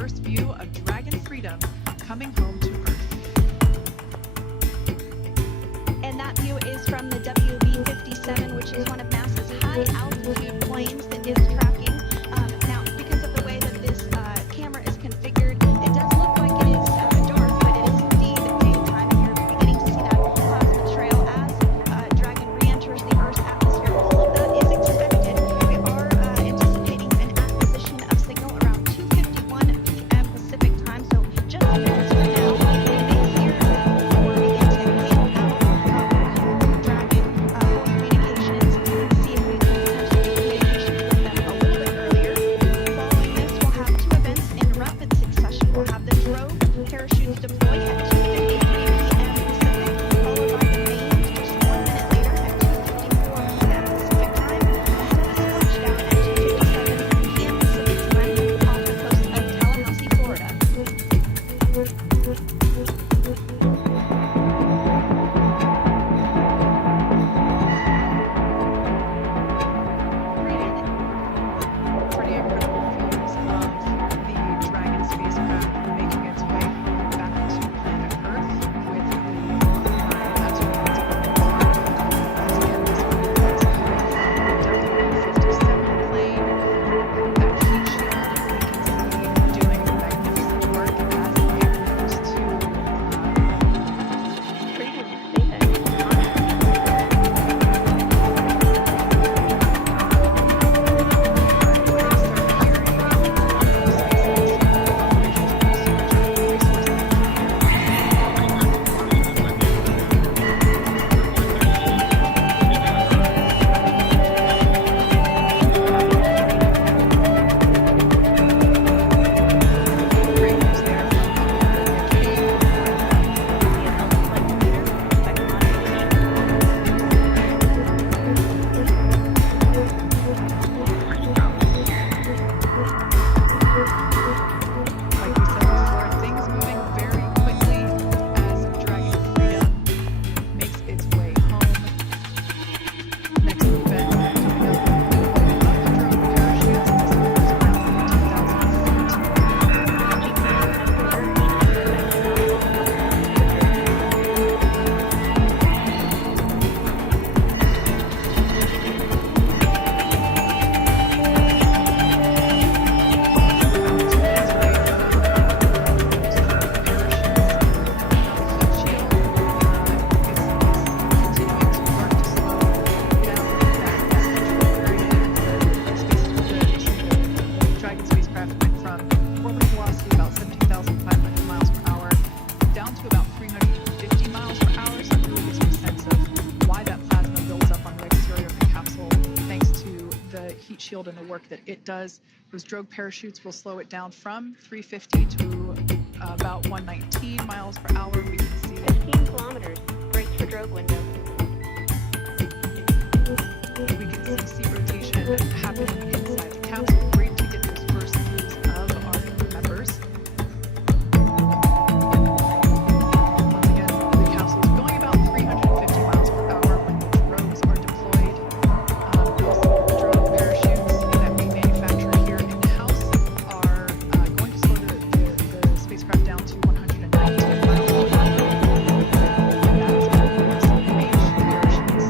first view of Dragon Freedom coming home to Earth. And that view is from the WB-57, which is one of NASA's high-altitude planes that is tracking. Now, because of the way that this camera is configured, it does look like it is dark, but it is indeed daytime, and you're beginning to see that plasma trail as Dragon re-enters the Earth's atmosphere. All of that is expected. We are anticipating an acquisition of signal around 2:51 p.m. Pacific time, so just minutes from now, we may hear or begin to hail out Dragon communications, see if we can potentially get communications with them a little bit earlier. Following this, we'll have two events in rapid succession. We'll have the drogue parachutes deploy at 2:53 p.m. Pacific, followed by the mains just 1 minute later at 2:54 p.m. Pacific time, ahead of the splashdown at 2:57 p.m. Pacific time off the coast of Tallahassee, Florida. Pretty incredible views of the Dragon spacecraft making its way back to planet Earth with the as you can see on the card. Again, this one is coming from the WB-57 plane. That heat shield we can see doing magnificent work as it moves to like we said before, things moving very quickly as Dragon Freedom makes its way home. Next event coming up, of the drogue parachutes. This one is around 10,000 Dragon spacecraft went from orbital velocity about 17,500 miles per hour down to about 350 miles per hour. So it really gives you a sense of why that plasma builds up on the exterior of the capsule, thanks to the heat shield and the work that it does. Those drogue parachutes will slow it down from 350 to about 119 miles per hour. We can see 15 kilometers. Brakes for drogue window. we can see seat rotation happening inside the capsule. Great to get those first views of our crew members. Once again, the capsule is going about 350 miles per hour when the drogues are deployed. Those drogue parachutes that we manufacture here in-house are going to slow the spacecraft down to 119 miles per hour. And that is when some main parachutes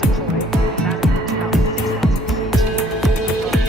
deploy, and that is about 6,000 feet above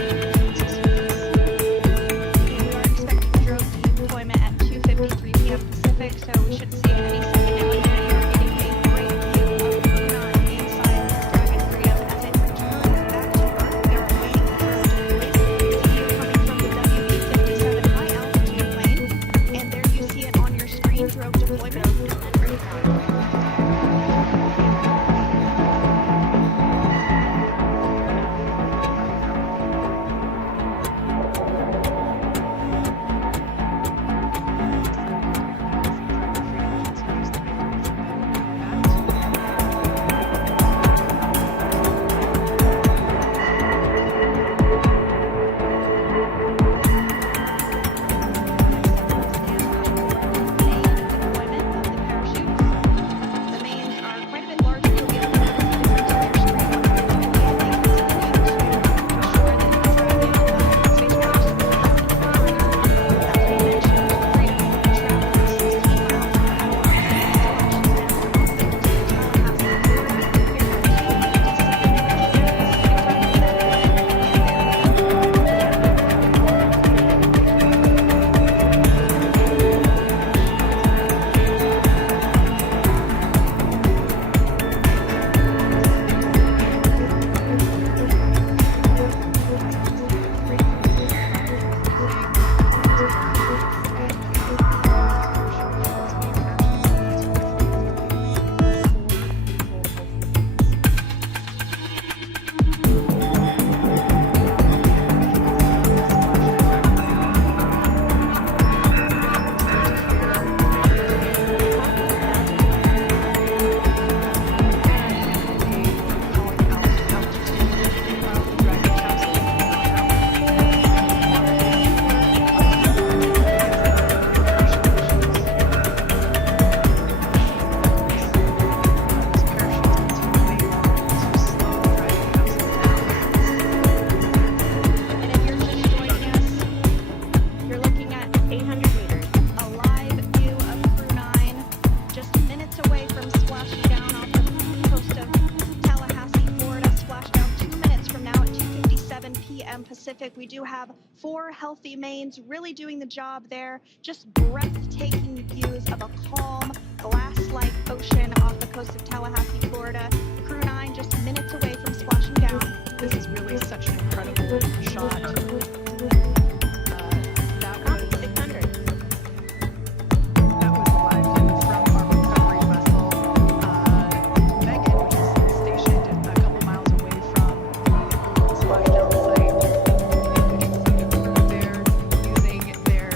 4 healthy mains really doing the job there. Just breathtaking views of a calm, glass-like ocean off the coast of Tallahassee, Florida. Crew 9 just minutes away from splashing down. This is really such an incredible shot. That was a live view from our recovery vessel, Megan, which is stationed a couple miles away from the splashdown site. You can see the crew there using their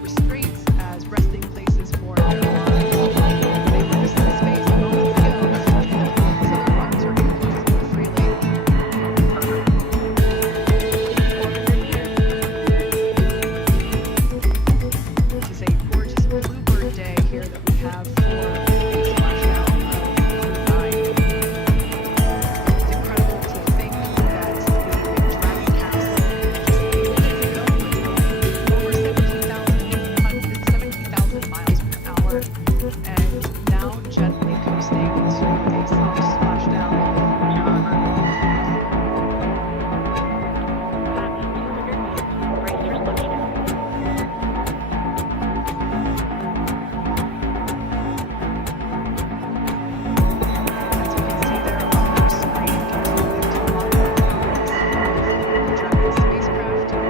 restraints as resting places for their arms. They were just in space moments ago, so their arms are able to move freely. This is a gorgeous bluebird day here that we have for the splashdown of Crew 9. It's incredible to think that the Dragon capsule just minutes ago was over 17,000 miles per hour, and now gently coasting to a soft splashdown. As you can see there on your screen, continuing to model the Dragon spacecraft to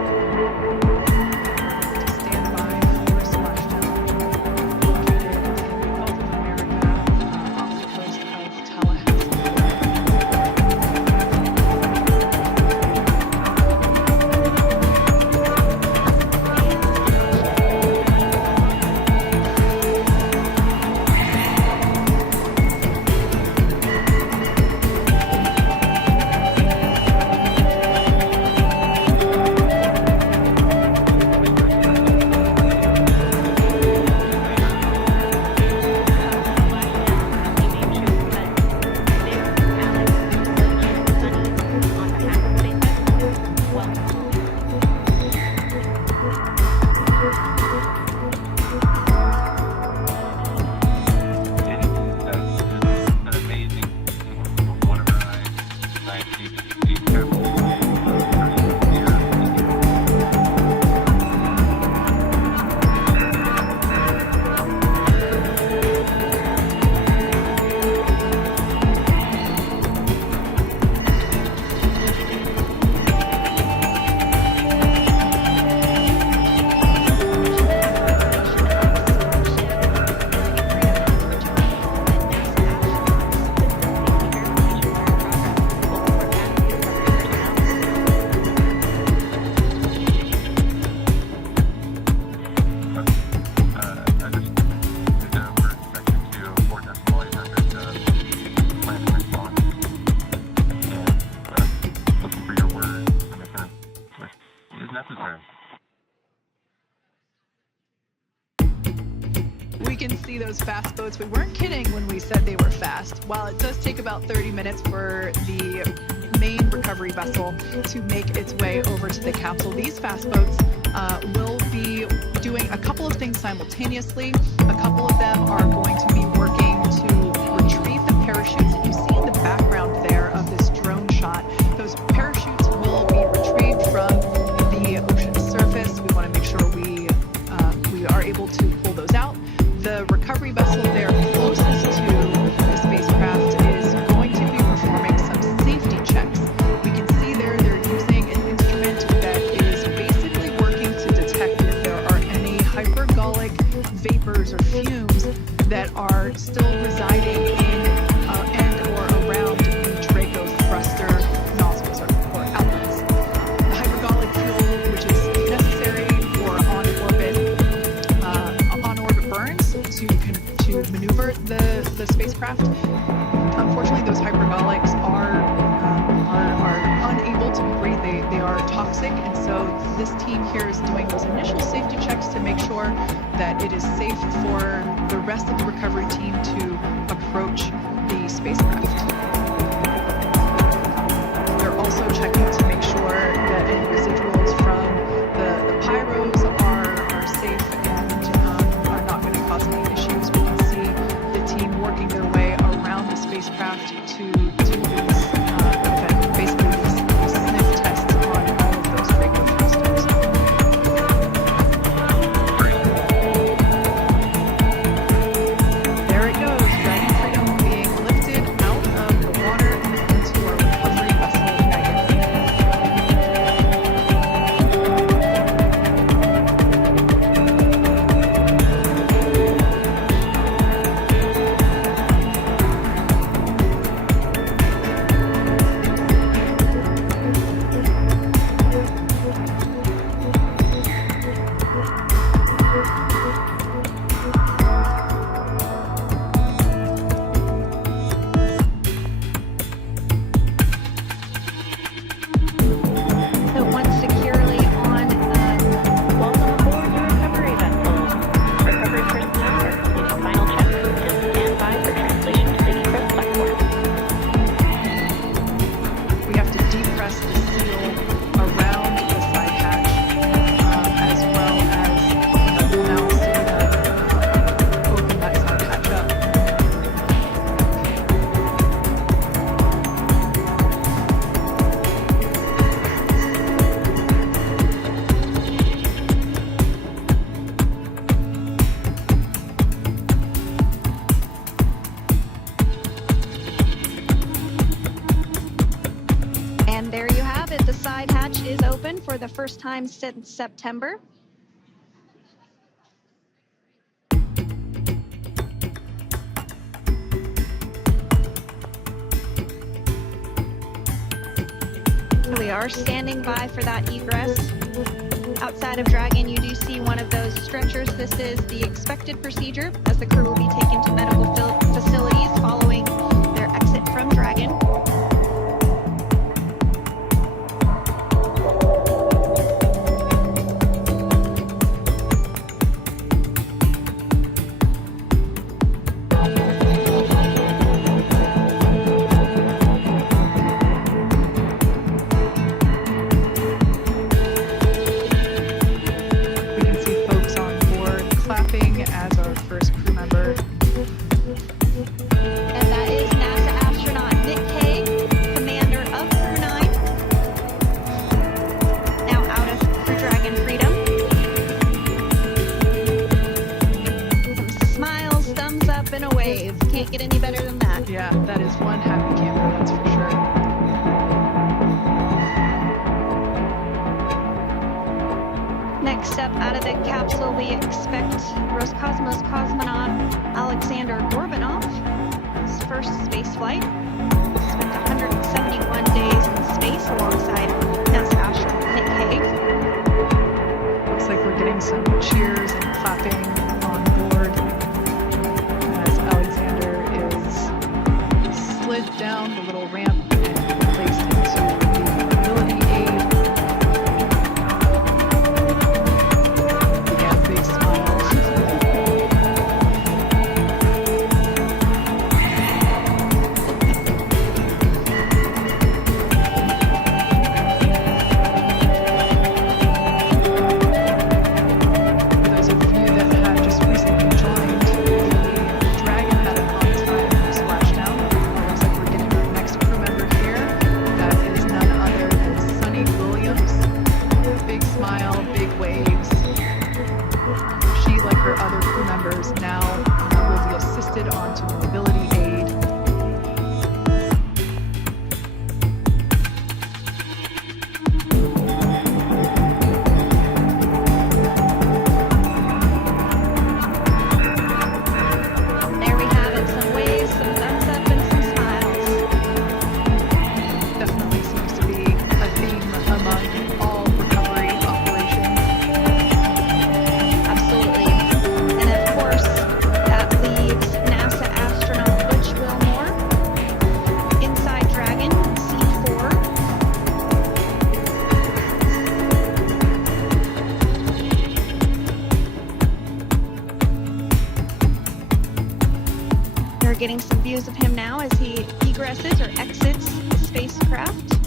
stand by for a splashdown located in the Gulf of America off the coast of Tallahassee. We can see those fast boats. We weren't kidding when we said they were fast. While it does take about 30 minutes for the main recovery vessel to make its way over to the capsule, these fast boats will be doing a couple of things simultaneously. A couple of them are going to be working to retrieve the parachutes that you see in the background there of this drone shot. Those parachutes will be retrieved from the ocean surface. We want to make sure we are able to pull those out. The recovery vessel there closest to the spacecraft is going to be performing some safety checks. We can see there they're using an instrument that is basically working to detect if there are any hypergolic vapors or fumes that are still residing in and or around the Draco thruster nozzles or outlets. The hypergolic fuel, which is necessary for on-orbit burns to maneuver the spacecraft. Unfortunately, those hypergolics are unable to be breathed. They are toxic, and so this team here is doing those initial safety checks to make sure that it is safe for the rest of the recovery team to approach the spacecraft. They're also checking to make sure that any residuals from the pyros are safe and are not going to cause any issues. We can see the team working their way around the spacecraft to do these basically these sniff tests on all of those Draco thrusters. for the first time since September. We are standing by for that egress. Outside of Dragon, you do see one of those stretchers. This is the expected procedure as the crew will be taken to medical facilities following their exit from Dragon. As our first crew member. And that is NASA astronaut Nick Hague, commander of Crew 9. Now out of Crew Dragon Freedom. Some smiles, thumbs up, and a wave. Can't get any better than that. Yeah, that is one happy camper, that's for sure. Next up, out of the capsule, we expect Roscosmos cosmonaut Alexander Gorbanov. His first space flight. Spent 171 days in space alongside NASA astronaut Nick Hague. Looks like we're getting some cheers and clapping on board as Alexander is slid down the little ramp and placed into the mobility aid. Now will be assisted onto mobility aid. There we have it, some waves, some thumbs up, and some smiles. Definitely seems to be a theme among all recovery operations. Absolutely. And of course, that leaves NASA astronaut Butch Wilmore inside Dragon C4. We're getting some views of him now as he egresses or exits the spacecraft.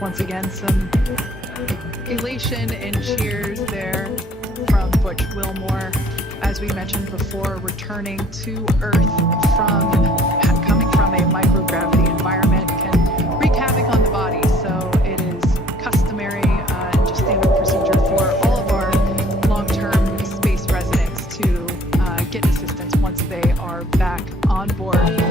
Once again, some elation and cheers there from Butch Wilmore. As we mentioned before, returning to Earth coming from a microgravity environment can wreak havoc on the body. So it is customary and just standard procedure for all of our long-term space residents to get assistance once they are back on board.